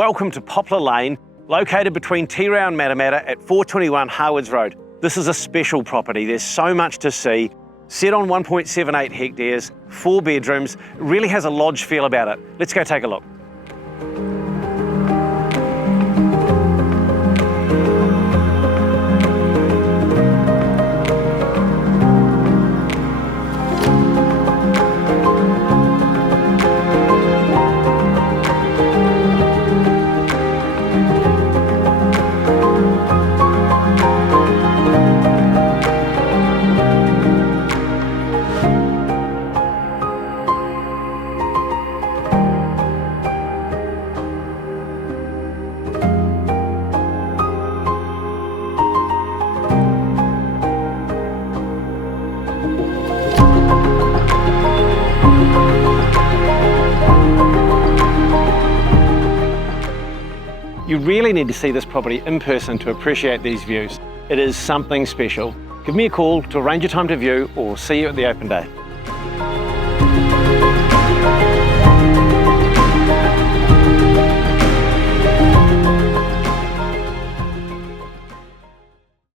Welcome to Poplar Lane, located between Tirau and Matamata at 421 Harwoods Road. This is a special property. There's so much to see. Set on 1.78 hectares, 4 bedrooms, it really has a lodge feel about it. Let's go take a look. You really need to see this property in person to appreciate these views. It is something special. Give me a call to arrange a time to view or see you at the open day.